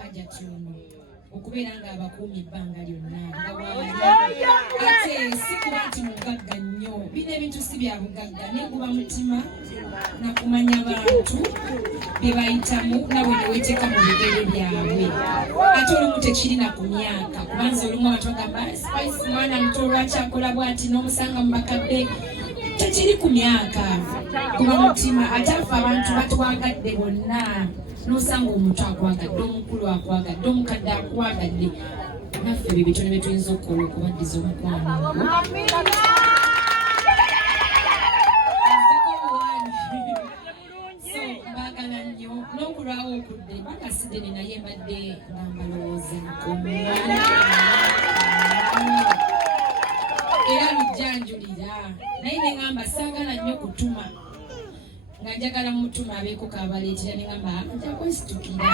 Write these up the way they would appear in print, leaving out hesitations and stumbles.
hajjati ono okubeera ng'abakuumye ebbanga lyonna nga waali ate si kuba nti mugagga nnyo bino ebintu si bya bugagga neguba mutima nakumanya bantu bye bayitamu nabwe ne weteeka mu bigere byabwe ate olumu tekirina ku myaka kubanza olumu abantu bagamba Spice mwana muto lwaki akola bw'ati n'omusanga mu bakadde tekiri ku myaka kuba mutima ate afe abantu batwagadde bonna n'osanga omuntu akwagadde omukulu akwagadde omukadde akwagadde naffe ebyo bitono bye tuyinza okukola okubaddiza omukwano ogwo mbaagala nnyo n'okulwawo okudde bakasidde naye mbadde nga mbalowooza era lujjanjulira naye ne ŋŋamba saagala nnyo kutuma nga njagala mutuma abeeko kabaleetera ne ŋŋamba nja kwesitukira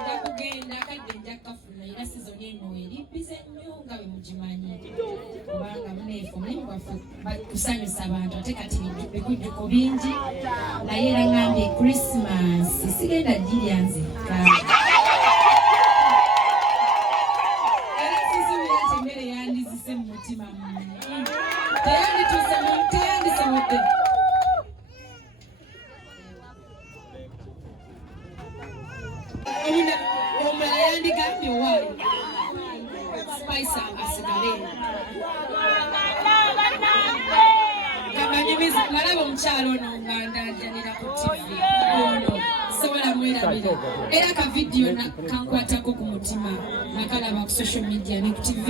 nja kugenda kadde nja kafuna era sizoni eno eribbize nnyo nga bwe mugimanyi kubanga muneefu omulimu gwaffe kusanyusa abantu ate kati bikujjuko bingi naye era ŋŋambye krisimansi sigenda girya nzekka era sizibira nti emmere yandizise mu mutima teyandisobodde omulala yandigambye owaayo Spice asigale kamanyumizi nalaba omukyalo ono nga ndanjanira ku TV ono sobola mwerabira era akavidiyo kankwatako ku mutima nakalaba ku social media ne ku TV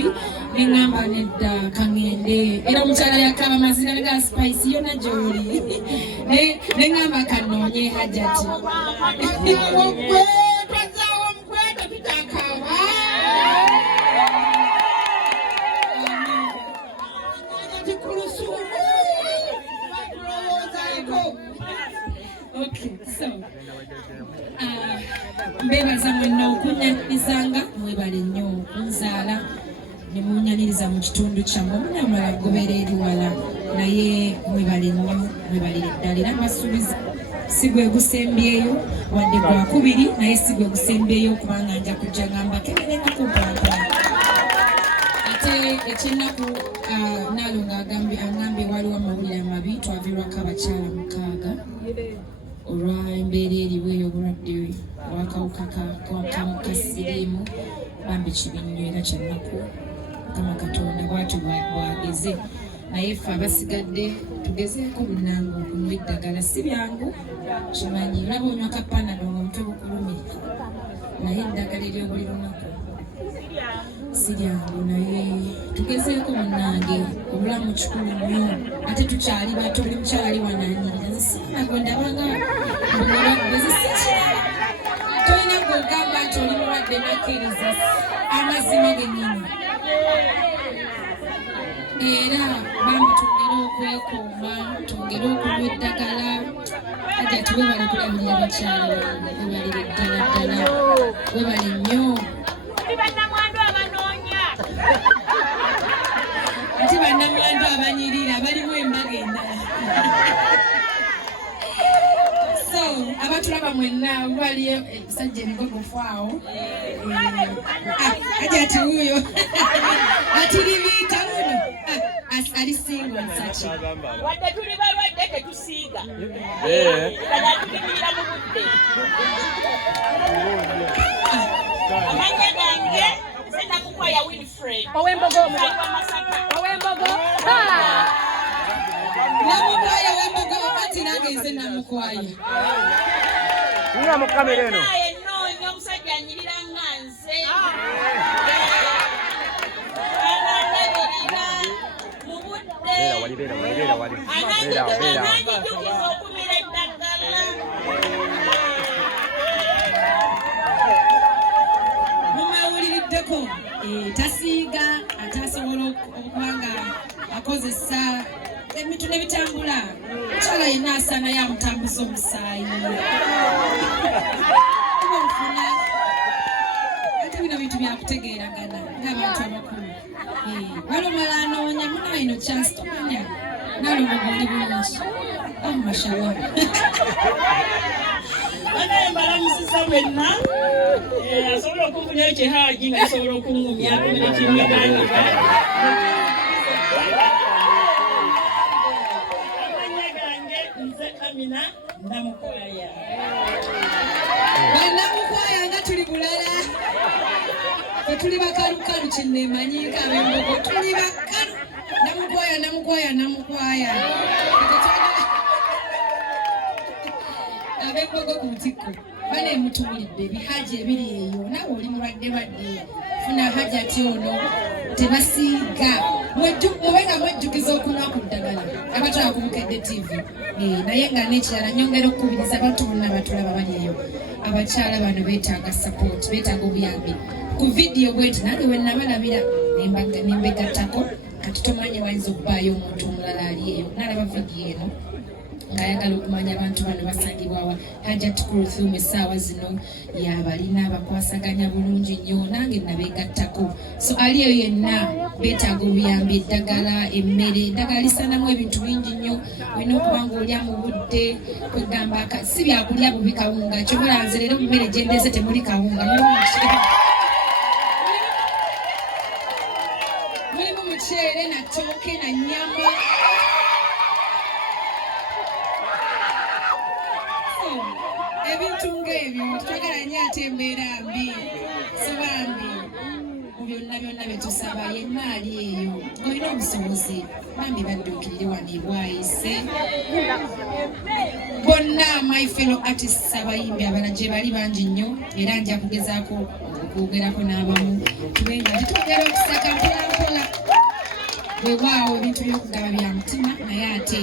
ne ŋŋamba nedda kaŋŋende era omukyala yakaba mazina nga Spice yonna gy'oli ne ŋŋamba kanoonye hajjati twazaawo omukweto tutakaba Okay, so mbebaza mwenna okunyanyirizanga mwebale nnyo okunzaala ne munyaniriza mu kitundu kyammwe munyamala gobeera eri wala naye mwebale nnyo mwebalire ddala era mbasuubiza si gwe gusembyeyo wadde gwakubiri naye si gwe gusembyeyo kubanga nja kujja ngamba kenerenako mpalampala ate ekyennaku naalo ng'agambye waliwo amawulire amabi twavirwako abakyala 6 olwa embeera eriwo ey'obulwadde obwakawuka ka siriimu Bambi kibi nnyo era kyennaku Mukama Katonda bw'atyo bwageze naye ffe abasigadde tugezeeko bunnangu okunywa eddagala si byangu kimanyi olaba onywa kapanado ng'omutwe bukulumye naye eddagala ery'obuli lunaku si lyangu naye tugezeeko munnange obulamu kikulu nnyo ate tukyali bato buli mukyali wananyirira zisinago ndabanga mulwadde zisikira tolina gweogamba nti oli mulwadde nakkiriza amazima gennyini era Bambi tugere okwekuuma tugere okunywa eddagala ajja tubebale kulabirira bakyala bebalire ddala ddala webale nnyo ati bannamwandu abanyirira balimu embaga endala so abatulaba mwenna waliyo ebisajja ebigogofu awo aja ati wuuyo atiribiika luno alisinga nsaki wadde tuli balwadde tetusiiga banatulibira mu budde amanya gange senamukwaya Winfred owembogo namukwaya wembogo ati nagenze namukwaya nga mu kamera eno enoonya omusajja anyirira nga nze analabirira mu budde ananyijukiza okumira eddagala mumawuliriddeko tasiiga ate asobola okubanga akozesa ebintu nebitambula mukyala yenna asaana yamutambuza omusaayi ofuna ate bino bintu byakutegeeragana ng'abantu abakulu wali omala anoonya muna ino kyansi tomanya nalomogoli bulungi mashallah banaye mbalamusiza mwenna asobola okunfunyayo kyehaagi nga asobola okuŋŋumya nekimweganira amanya gange nze Amina Namukwaya. Bannamukwaya nga tuli bulala tetuli bakalukalu kinneemanyiika abembogo tuli bakalu namukwaya abembogo ku lutikko bane mutuulidde ebihaji ebiri eyo nawe oli mulwadde funa haji ati ono tebasiiga mube nga mwejjukiza okunywa ku ddagala abatwala ku Bukedde TV naye nga n'ekirala nyongera okukubiriza abantu bonna batulaba bali eyo abakyala bano beetaaga support beetaaga obuyambi ku vidiyo bweti nange we nabalabira nembegattako kati tomanyi wayinza okubaayo omuntu omulala ali eyo nalaba vidiyo eno ng'ayagala okumanya abantu bano basangibwawa Hajat Kurthum essaawa zino y'abalina bakwasaganya bulungi nnyo nange nabeegattako so ali eyo yenna beetaaga obuyambi eddagala emmere eddagala lisanamu ebintu bingi nnyo olina okuba ng'olya mu budde kwegamba si byakulya bubi kawunga kyobalanze leero mu mmere gyendeese temuli kawunga mulimu muceere na ttooke na nnyama ebintu ng'ebyo twagala nnyo ate embeera mbi so Bambi mu byonna byetusaba yenna ali eyo ng'olina obusobozi Bambi baddukirire wano ebwayise bonna my fellow artists abayimbi abala gye bali bangi nnyo era nja kugezaako okwogerako n'abamu tube nga tetwogera okusaka mpolampola weewaawo ebintu by'okugaba bya mutima naye ate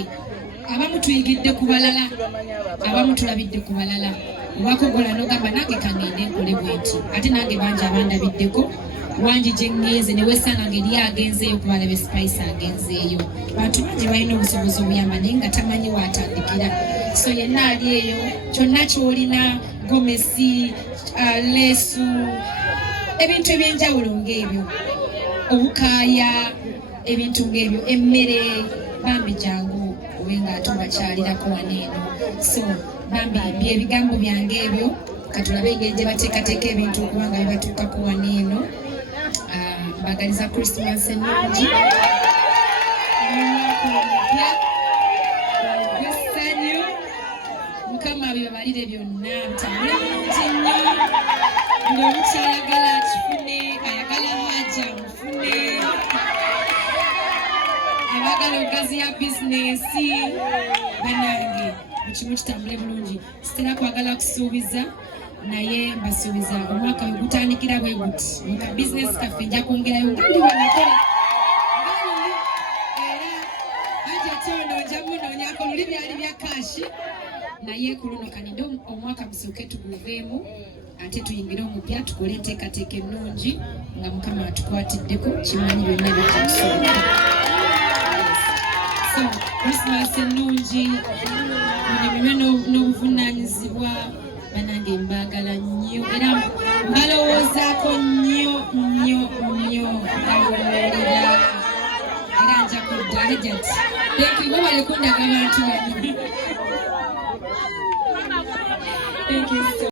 abamu tuyigidde ku balala abamu tulabidde ku balala obakogola n'ogamba nange kangende nkole bwenti ate nange bangi abandabiddeko wangi gye ngenze ne wesanga ngeri agenzeeyo kubala be spice agenzeeyo bantu bangi balina obusobozi obuyamba naye nga tamanyi waatandikira so yenna ali eyo kyonna ky'olina gomesi leesu ebintu ebyenjawulo ng'ebyo obukaaya ebintu ng'ebyo emmere Bambi jangu obenga ate obakyalirako wano eno so Bambi byebigambo byange ebyo katulabe engeri gye bateekateeka ebintu okubanga bibatuukako wano eno mbagaliza Christmas ennungi omwaka omupya gw'essanyu Mukama bibabalire byonna ntambule bulungi nnyo ng'omukyayagala akifune ayagala haja mufune abagala ogaziya bizinesi banange mukimu kitambule bulungi sitera kwagala kusuubiza naye mbasuubiza omwaka we gutandikira bwe guti muka bizinesi kaffe nja kwongerayo ngali wenakola era ate kyono nja munoonyako luli byali bya kashi naye ku luno kanidde omwaka musooke tuguveemu ate tuyingire omupya tukole enteekateeka ennungi nga Mukama atukwatiddeko kimanyi byonna ebitakusoboka so Christmas ennungi munyumirwe n'obuvunaanyizibwa banange mbaagala nnyo era mbalowoozaako nnyo ngawulira era nja kudda Hajat thank you balekundagabantu bano thank you so